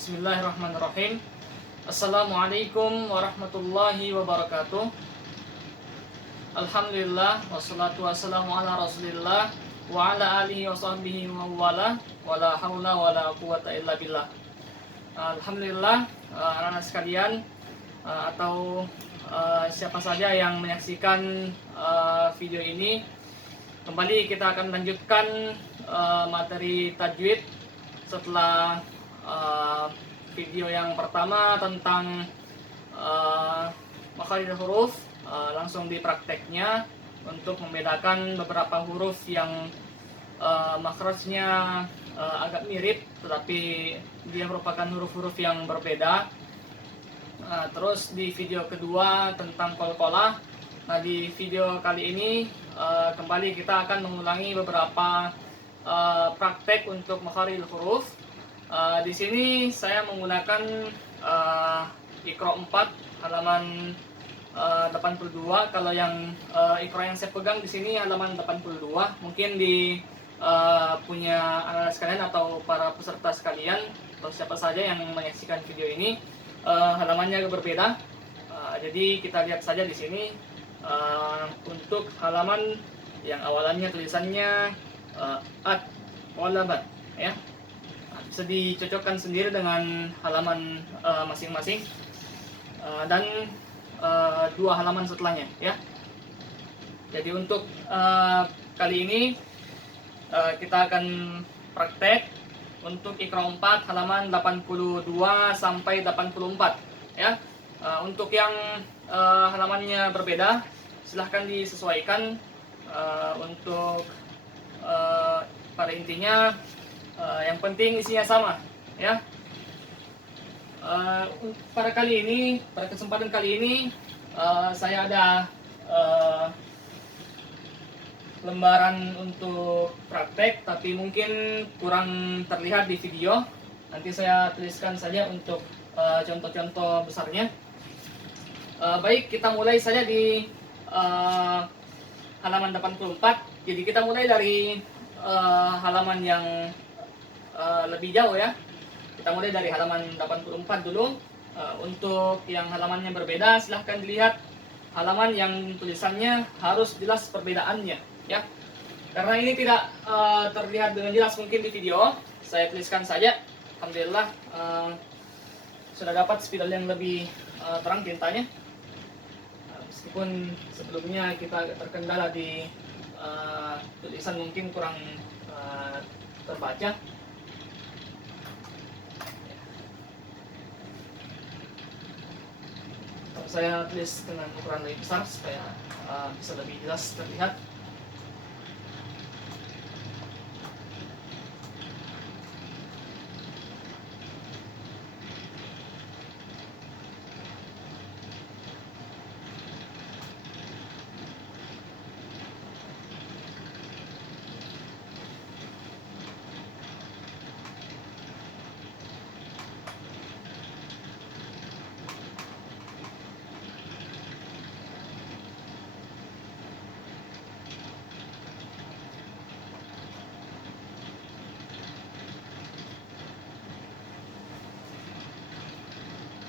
Bismillahirrahmanirrahim. Assalamualaikum warahmatullahi wabarakatuh. Alhamdulillah wassalatu wassalamu ala Rasulillah wa ala alihi wa sahbihi wa wala wala haula wala quwata illa billah. Alhamdulillah, anak-anak sekalian, atau siapa saja yang menyaksikan video ini, kembali kita akan melanjutkan materi tajwid setelah video yang pertama tentang makhraj huruf. Langsung di prakteknya untuk membedakan beberapa huruf yang makhrajnya agak mirip tetapi dia merupakan huruf-huruf yang berbeda. Terus di video kedua tentang qalqalah. Nah, di video kali ini kembali kita akan mengulangi beberapa praktek untuk makhraj huruf. Di sini saya menggunakan Iqra 4 halaman 82. Kalau yang Iqra yang saya pegang di sini halaman 82. Mungkin di punya anak-anak sekalian atau para peserta sekalian atau siapa saja yang menyaksikan video ini halamannya berbeda. Jadi kita lihat saja di sini untuk halaman yang awalannya tulisannya at walabat, ya. Bisa dicocokkan sendiri dengan halaman masing-masing dan dua halaman setelahnya, ya. Jadi untuk kali ini kita akan praktek untuk Iqra 4 halaman 82 sampai 84, ya. Untuk yang halamannya berbeda silahkan disesuaikan. Untuk pada intinya yang penting isinya sama, ya. Pada kesempatan kali ini saya ada lembaran untuk praktek, tapi mungkin kurang terlihat di video. Nanti saya tuliskan saja untuk contoh-contoh besarnya. Baik, kita mulai saja di halaman 84. Jadi kita mulai dari halaman yang lebih jauh, ya. Kita mulai dari halaman 84 dulu. Untuk yang halamannya berbeda silahkan dilihat halaman yang tulisannya harus jelas perbedaannya, ya. Karena ini tidak terlihat dengan jelas mungkin di video, saya tuliskan saja. Alhamdulillah sudah dapat spidol yang lebih terang tintanya. Meskipun sebelumnya kita agak terkendala di tulisan mungkin kurang terbaca. Saya tulis dengan ukuran lebih besar supaya bisa lebih jelas terlihat.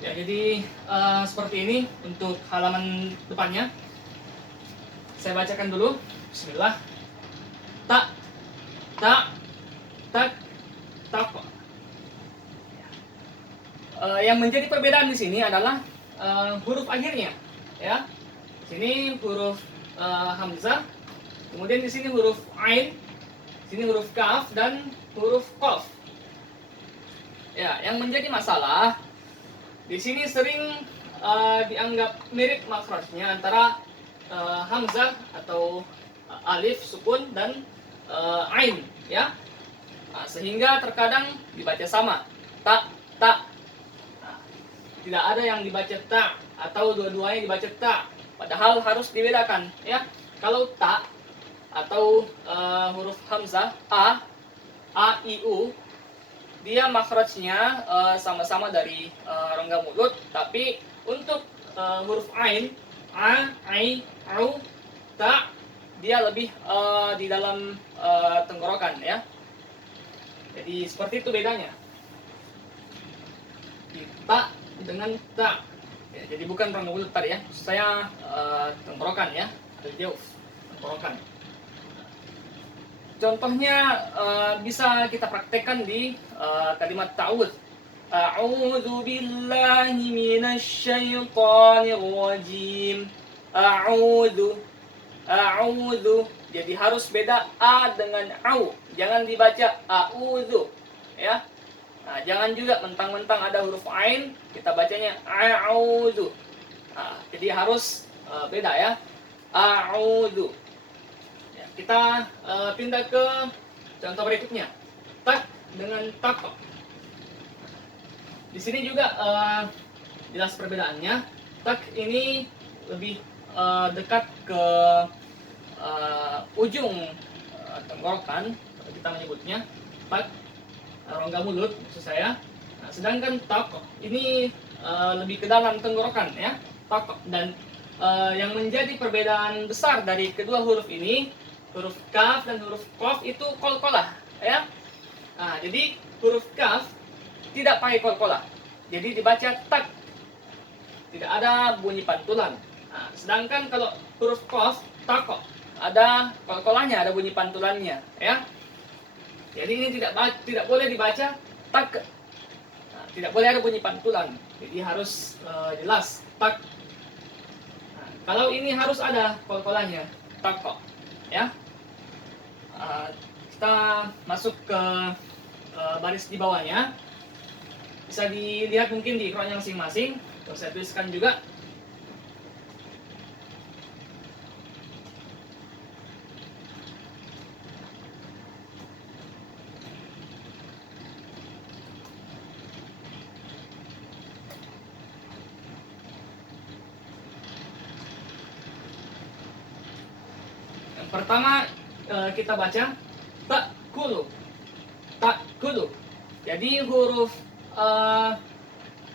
Ya, jadi seperti ini untuk halaman depannya. Saya bacakan dulu. Bismillah. Tak, tak, tak, tak. Yang menjadi perbedaan di sini adalah huruf akhirnya, ya. Sini huruf hamzah, kemudian di sini huruf ain, sini huruf kaf dan huruf qaf. Ya, yang menjadi masalah di sini sering dianggap mirip makhrajnya antara hamzah atau alif sukun dan ain, ya. Sehingga terkadang dibaca sama, tak, tak. Tidak ada yang dibaca tak atau dua-duanya dibaca tak, padahal harus dibedakan, ya. Kalau tak atau huruf hamzah a, i, u, dia makhrajnya sama-sama dari rongga mulut, tapi untuk huruf ain, a, ai, au, ta, dia lebih di dalam tenggorokan, ya. Jadi seperti itu bedanya. Jadi ta dengan ta. Ya, jadi bukan rongga mulut tadi ya. Saya tenggorokan ya. Jauh tenggorokan. Contohnya bisa kita praktekkan di kalimat ta'awudz. A'udzu billahi minasyaitonir rajim. A'udzu. Jadi harus beda a dengan au. Jangan dibaca a'udzu ya. Nah, jangan juga mentang-mentang ada huruf ain kita bacanya a'udzu. Nah, jadi harus beda ya. A'udzu. Ya, kita pindah ke contoh berikutnya. Tak dengan tak. Di sini juga jelas perbedaannya. Tak ini lebih dekat ke ujung tenggorokan, kita menyebutnya tak, rongga mulut maksud saya. Nah, sedangkan tak ini lebih ke dalam tenggorokan ya, tak. Dan yang menjadi perbedaan besar dari kedua huruf ini, huruf kaf dan huruf qaf itu qalqalah ya. Nah, jadi huruf kaf tidak pakai qalqalah, jadi dibaca tak, tidak ada bunyi pantulan. Nah, sedangkan kalau huruf qaf tak ada qalqalahnya, ada bunyi pantulannya ya. Jadi ini tidak boleh dibaca tak. Nah, tidak boleh ada bunyi pantulan. Jadi harus jelas tak. Nah, kalau ini harus ada qalqalahnya tak ya. Kita masuk ke baris di bawahnya. Bisa dilihat mungkin di Iqra-nya masing-masing. Saya tuliskan juga. Yang pertama kita baca ta'kulu. Ta'kulu. Jadi huruf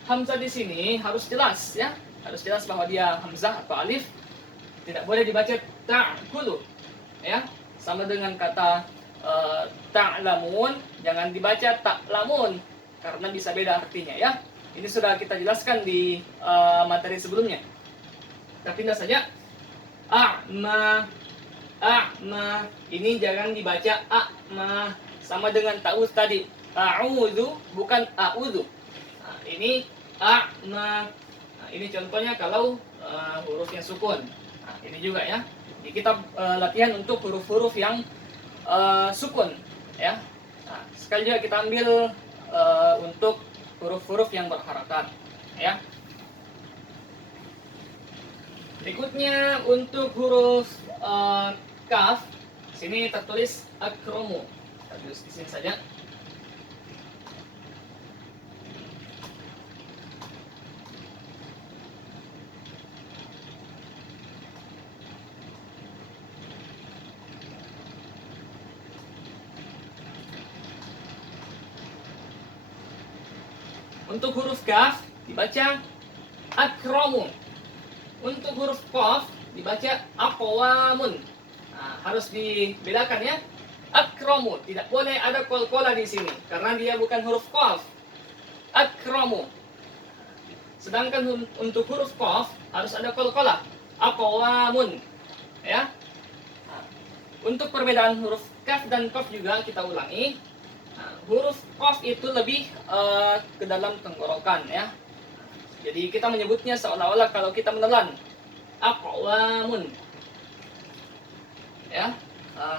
hamzah di sini harus jelas ya, harus jelas bahwa dia hamzah atau alif. Tidak boleh dibaca ta'kulu ya, sama dengan kata ta'lamun, jangan dibaca ta'lamun karena bisa beda artinya ya. Ini sudah kita jelaskan di materi sebelumnya. Kita pindah saja. A'ma. Ini jangan dibaca a'ma, sama dengan ta'udz tadi. A'udzu bukan a'udzu. Nah, ini a'ma. Nah, ini contohnya kalau huruf yang sukun. Nah, ini juga ya. Jadi kita latihan untuk huruf-huruf yang sukun ya. Nah, sekali juga kita ambil untuk huruf-huruf yang berharakat ya. Berikutnya untuk huruf kaf, sini tertulis akromu. Kita tulis di sini saja. Untuk huruf kaf dibaca akromu. Untuk huruf qaf dibaca aqwamun. Nah, harus dibedakan ya. Akramu, tidak boleh ada qalqalah di sini karena dia bukan huruf qaf. Akramu. Sedangkan untuk huruf qaf harus ada qalqalah. Aqwamun. Ya. Nah, untuk perbedaan huruf kaf dan qaf juga kita ulangi. Nah, huruf qaf itu lebih ke dalam tenggorokan ya. Jadi kita menyebutnya seolah-olah kalau kita menelan. Aqwamun. Ya.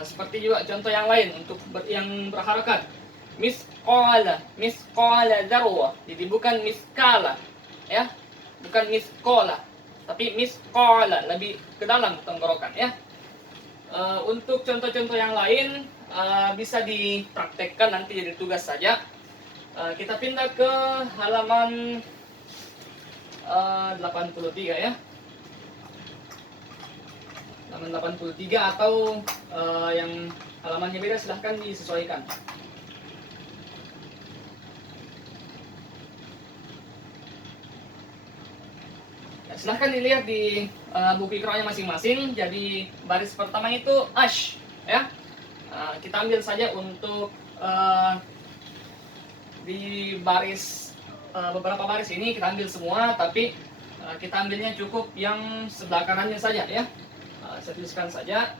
Seperti juga contoh yang lain untuk yang berharakat. Misqala dzarwah. Jadi bukan miskala. Ya. Bukan miskola, tapi misqala, lebih ke dalam tenggorokan ya. Untuk contoh-contoh yang lain bisa dipraktekkan nanti jadi tugas saja. Kita pindah ke halaman 83 ya. Halaman 83 atau yang halamannya beda silahkan disesuaikan. Ya, silahkan dilihat di buku Iqra-nya masing-masing. Jadi baris pertama itu ash ya. Kita ambil saja untuk di baris beberapa baris ini kita ambil semua, tapi kita ambilnya cukup yang sebelah kanannya saja ya. Saya tuliskan saja.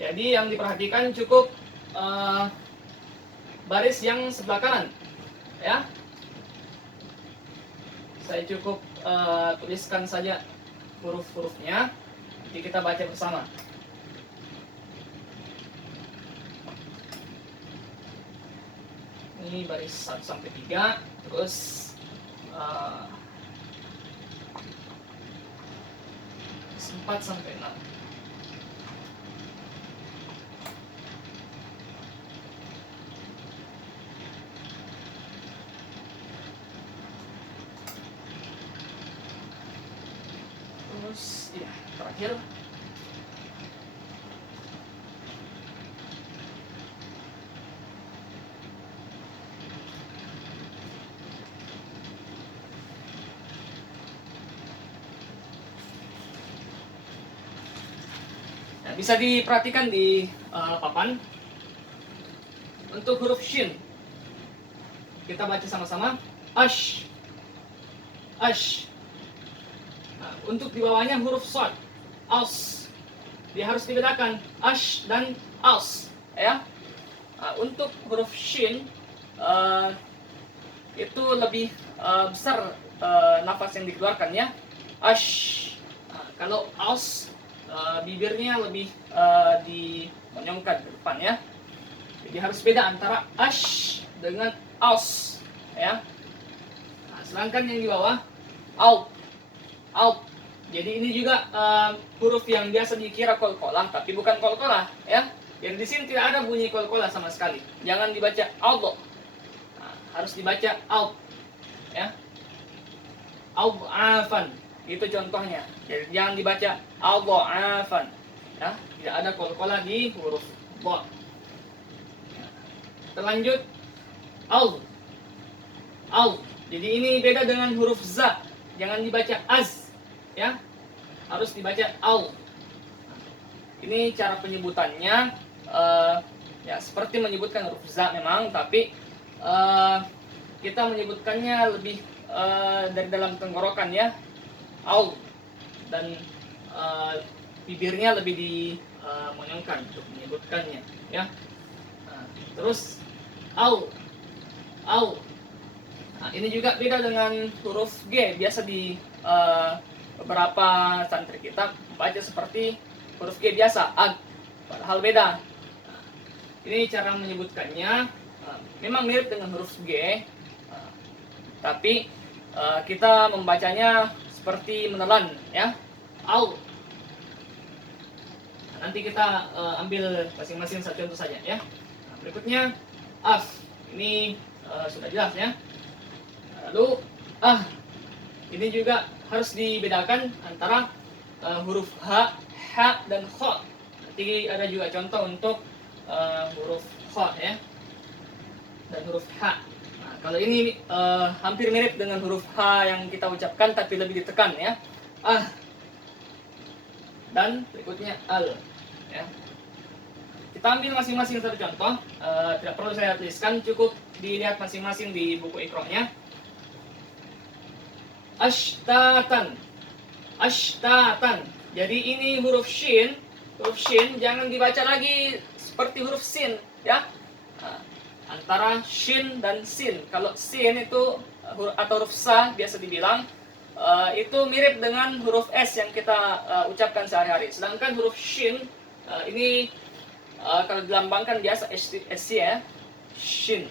Jadi yang diperhatikan cukup baris yang sebelah kanan ya. Saya cukup tuliskan saja huruf-hurufnya, nanti kita baca bersama. Ini baris 1 sampai 3, terus 4 sampai 6. Terus ya, terakhir bisa diperhatikan di papan. Untuk huruf shin kita baca sama-sama, ash, ash. Nah, untuk di bawahnya huruf shad, as. Dia harus dibedakan ash dan as ya. Nah, untuk huruf shin itu lebih besar nafas yang dikeluarkan ya, ash. Nah, kalau as bibirnya lebih dimonyongkan ke depan ya. Jadi harus beda antara ash dengan aus ya. Nah, sedangkan yang di bawah out, out. Jadi ini juga huruf yang biasa dikira kolkolah, tapi bukan kolkolah ya. Yang di sini tidak ada bunyi kolkolah sama sekali. Jangan dibaca out, nah, harus dibaca out ya. Afan. Itu contohnya. Jadi jangan dibaca adha'afan ya, tidak ada qalqalah di huruf dha. Terlanjut al. Jadi ini beda dengan huruf za. Jangan dibaca az ya. Harus dibaca al. Ini cara penyebutannya ya seperti menyebutkan huruf za memang, tapi kita menyebutkannya lebih dari dalam tenggorokan ya. Au, dan bibirnya lebih dimonyongkan untuk menyebutkannya ya. Nah, terus au. Nah, ini juga beda dengan huruf G. Biasa di beberapa santri kita baca seperti huruf G biasa, ag, padahal beda. Nah, ini cara menyebutkannya memang mirip dengan huruf G, tapi kita membacanya seperti menelan ya, au. Nah, nanti kita ambil masing-masing satu contoh saja ya. Nah, berikutnya af. Ini sudah jelas ya. Lalu ini juga harus dibedakan antara huruf h, dan kha. Nanti ada juga contoh untuk huruf kha ya, dan huruf h. Kalau ini hampir mirip dengan huruf H yang kita ucapkan tapi lebih ditekan ya. Dan berikutnya al ya. Kita ambil masing-masing satu contoh, tidak perlu saya tuliskan, cukup dilihat masing-masing di buku Iqra-nya. Ashtatan. Jadi ini huruf shin jangan dibaca lagi seperti huruf sin ya. Antara shin dan sin. Kalau sin itu atau huruf sa biasa dibilang itu mirip dengan huruf s yang kita ucapkan sehari-hari. Sedangkan huruf shin ini kalau dilambangkan biasa s ya, shin,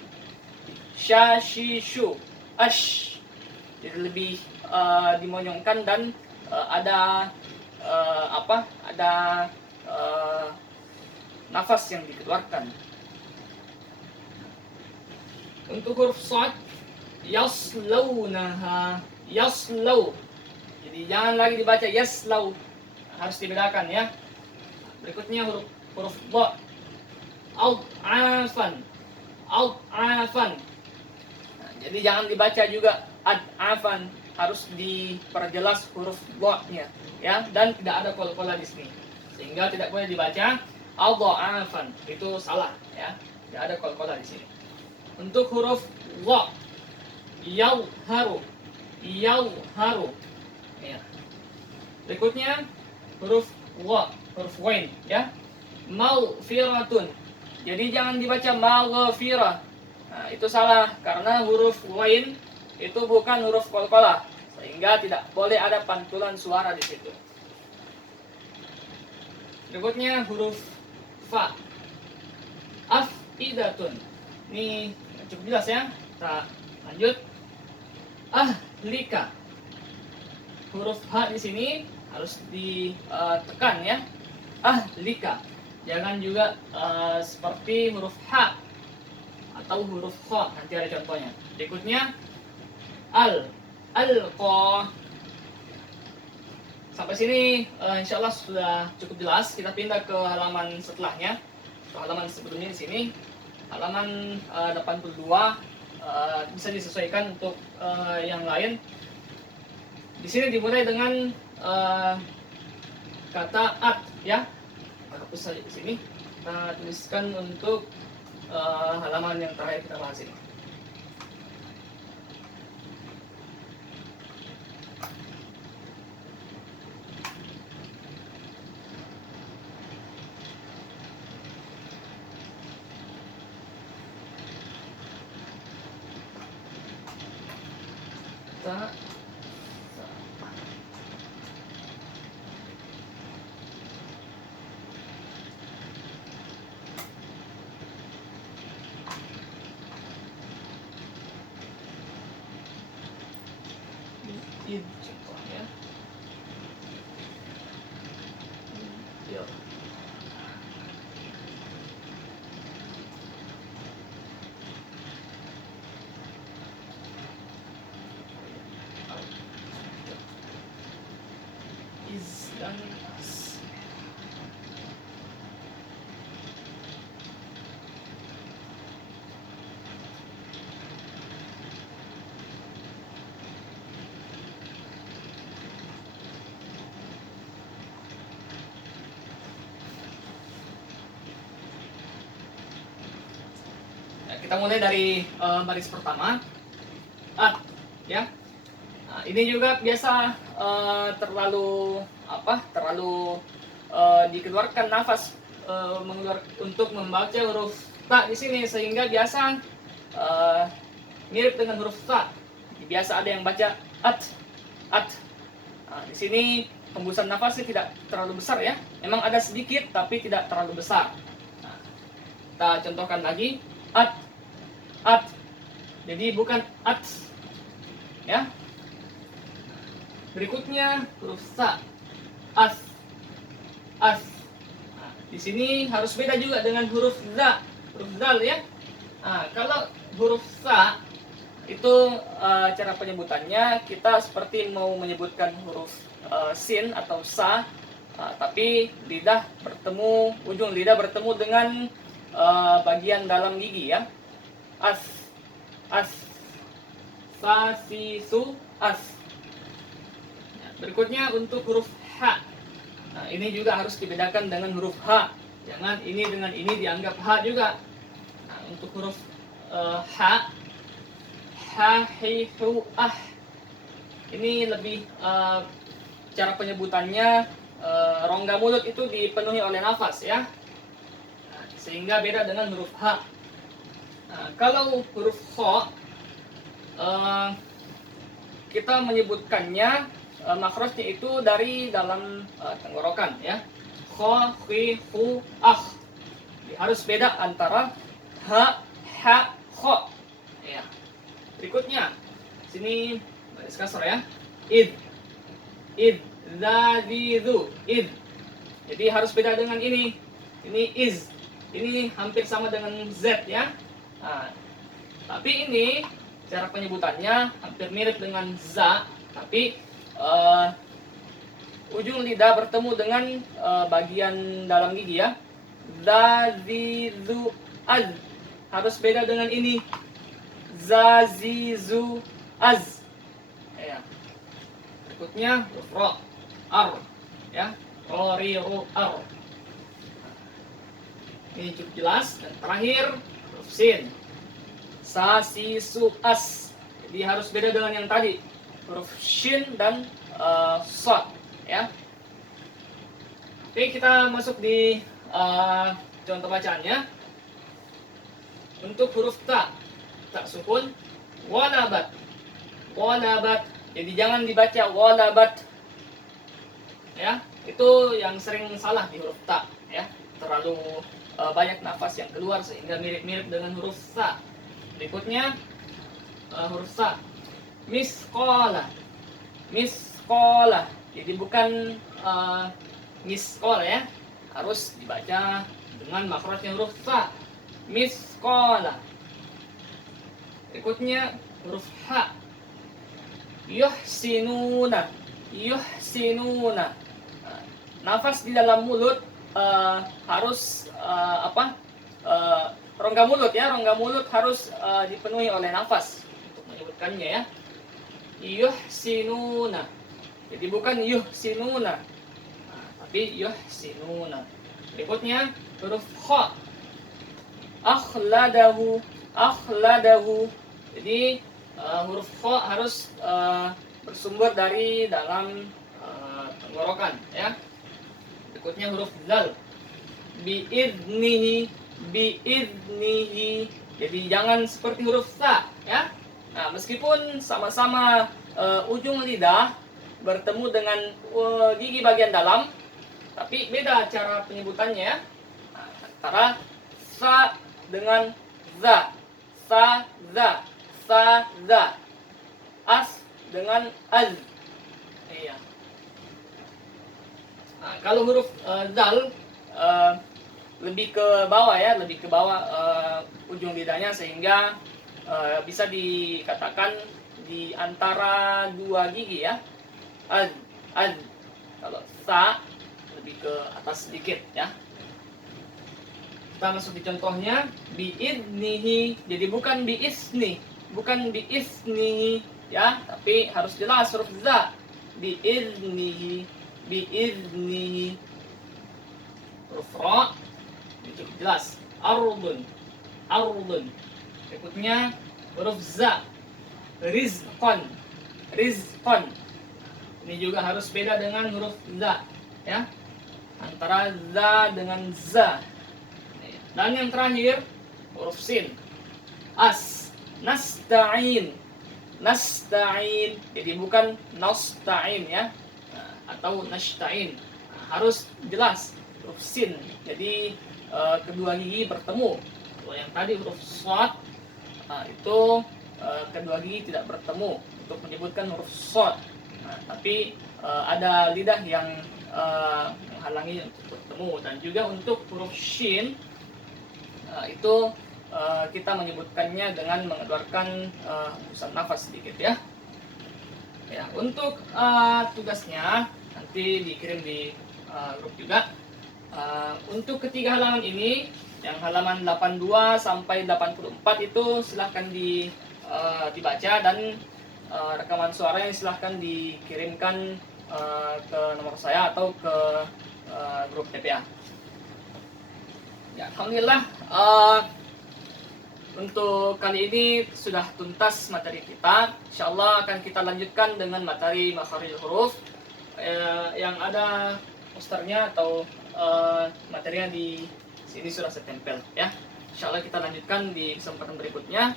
sha, shi, shu, ash. Jadi lebih dimonyongkan dan ada nafas yang dikeluarkan. Untuk huruf shad, yaslaunaha, yaslau. Jadi jangan lagi dibaca yaslau, harus dibedakan ya. Berikutnya huruf dha, ad'afan. Nah, jadi jangan dibaca juga ad'afan, harus diperjelas huruf dha-nya ya, dan tidak ada qalqalah di sini. Sehingga tidak boleh dibaca adha'afan, itu salah ya. Tidak ada qalqalah di sini. Untuk huruf wa, yauharu, yauharu. Ya. Berikutnya huruf wa, huruf wain, ya. Maghfiratun. Jadi jangan dibaca maghfirah. Nah, itu salah karena huruf wain itu bukan huruf qalqalah, sehingga tidak boleh ada pantulan suara di situ. Berikutnya huruf fa, afidatun. Ini cukup jelas ya. Kita lanjut. Ahlika. Huruf H di sini harus ditekan ya. Ahlika. Jangan juga seperti huruf H atau huruf Kha. Nanti ada contohnya. Berikutnya alqa. Sampai sini insya Allah sudah cukup jelas. Kita pindah ke halaman setelahnya. Ke halaman sebelumnya di sini. Halaman 82 bisa disesuaikan untuk yang lain. Di sini dimulai dengan kata at ya. Kita hapus saja di sini. Kita tuliskan untuk halaman yang terakhir kita bahas ini. Id contohnya. Ya. Is dan as. Kita mulai dari baris pertama, at, ya. Nah, ini juga biasa terlalu dikeluarkan nafas untuk membaca huruf ta di sini, sehingga biasa mirip dengan huruf ta. Biasa ada yang baca at. Nah, di sini hembusan nafasnya tidak terlalu besar ya. Memang ada sedikit tapi tidak terlalu besar. Nah, kita contohkan lagi, at. Jadi bukan at, ya. Berikutnya huruf sa, as. Nah, di sini harus beda juga dengan huruf za, huruf zal ya. Nah, kalau huruf sa itu cara penyebutannya kita seperti mau menyebutkan huruf sin atau sa, tapi ujung lidah bertemu dengan bagian dalam gigi ya. As, sa, si, su, as. Berikutnya untuk huruf H. Nah, ini juga harus dibedakan dengan huruf H. Jangan ini dengan ini dianggap H juga. Nah, untuk huruf H, hi, hu, ah. Ini lebih cara penyebutannya rongga mulut itu dipenuhi oleh nafas ya. Nah, sehingga beda dengan huruf H. Nah, kalau huruf Kha kita menyebutkannya makrosnya itu dari dalam tenggorokan ya. Kha, khi, hu, ah. Harus beda antara ha, ha, kha. Ya. Berikutnya sini baris kasar ya. Id, zazizu, id. Jadi harus beda dengan ini. Ini is. Ini hampir sama dengan z ya. Nah, tapi ini cara penyebutannya hampir mirip dengan za, tapi ujung lidah bertemu dengan bagian dalam gigi ya. Zazizu, az. Harus beda dengan ini. Zazizu, az. Ya. Berikutnya ro, ar, ya. Ro, ri, ru, ar. Ini cukup jelas. Dan terakhir sin. sa, si, su, as. Jadi harus beda dengan yang tadi, huruf shin dan sod, ya. Oke, kita masuk di contoh bacaannya. Untuk huruf ta sukun, walabat, walabat. Jadi jangan dibaca walabat, ya. Itu yang sering salah di huruf ta, ya. Terlalu banyak nafas yang keluar sehingga mirip-mirip dengan huruf sa. Berikutnya huruf sa, misqala, misqala. Jadi bukan misqala, ya, harus dibaca dengan makhrajnya huruf sa, misqala. Berikutnya huruf ha, yuhsinuna, yuhsinuna. Nafas di dalam mulut harus rongga mulut, ya, rongga mulut harus dipenuhi oleh nafas untuk menyebutkannya, ya. Yuhsinuna. Jadi bukan yuhsinuna, tapi yuhsinuna. Berikutnya huruf kha, akhladahu, akhladahu. Jadi huruf kha harus bersumber dari dalam tenggorokan, ya. Berikutnya huruf zal, biidnihi, biidnihi. Jadi jangan seperti huruf sa, ya. Nah, meskipun sama-sama ujung lidah bertemu dengan gigi bagian dalam, tapi beda cara penyebutannya, ya. Nah, antara sa dengan za, sa, za, sa, za. As dengan az. Iya. Nah, kalau huruf zal lebih ke bawah, ya, lebih ke bawah ujung lidahnya, sehingga bisa dikatakan di antara dua gigi, ya. Az, az. Kalau sa lebih ke atas sedikit, ya. Kita masuk di contohnya, biidnihi. Jadi bukan biisni, bukan biisnihi, ya, tapi harus jelas huruf za, biidnihi, biidnihi. Huruf ra cukup jelas, ardun, ardun. Berikutnya huruf za, rizqan, rizqan. Ini juga harus beda dengan huruf za, ya, antara za dengan za. Dan yang terakhir huruf sin, as, nasta'in, nasta'in. Jadi bukan nasta'in, ya, atau nasta'in. Harus jelas huruf sin. Jadi kedua gigi bertemu. Kalau yang tadi huruf shad, itu kedua gigi tidak bertemu untuk menyebutkan huruf shad. Tapi ada lidah yang menghalangi untuk bertemu. Dan juga untuk huruf shin, itu kita menyebutkannya dengan mengeluarkan hembusan nafas sedikit, ya. Ya, untuk tugasnya nanti dikirim di grup juga. Untuk ketiga halaman ini, yang halaman 82 sampai 84 itu silahkan dibaca, dan rekaman suaranya silahkan dikirimkan ke nomor saya atau ke grup TPA. Ya, alhamdulillah, untuk kali ini sudah tuntas materi kita. Insyaallah akan kita lanjutkan dengan materi makharijul huruf. Yang ada posternya atau materinya di sini sudah saya tempel, ya. Insyaallah kita lanjutkan di kesempatan berikutnya.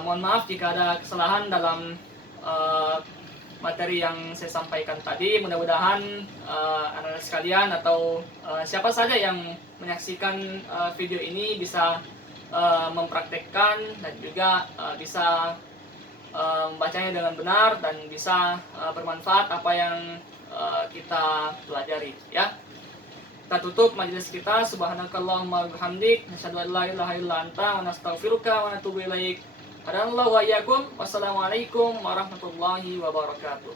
Mohon maaf jika ada kesalahan dalam materi yang saya sampaikan tadi. Mudah-mudahan anak-anak sekalian atau siapa saja yang menyaksikan video ini bisa mempraktekkan dan juga bisa membacanya dengan benar dan bisa bermanfaat apa yang kita pelajari, ya. Kita tutup majelis kita. Subhanakallahumma bihamdik, nasyhadu an la ilaha illa anta, wa nastaghfiruka wa natubu ilaik. Wassalamualaikum warahmatullahi wabarakatuh.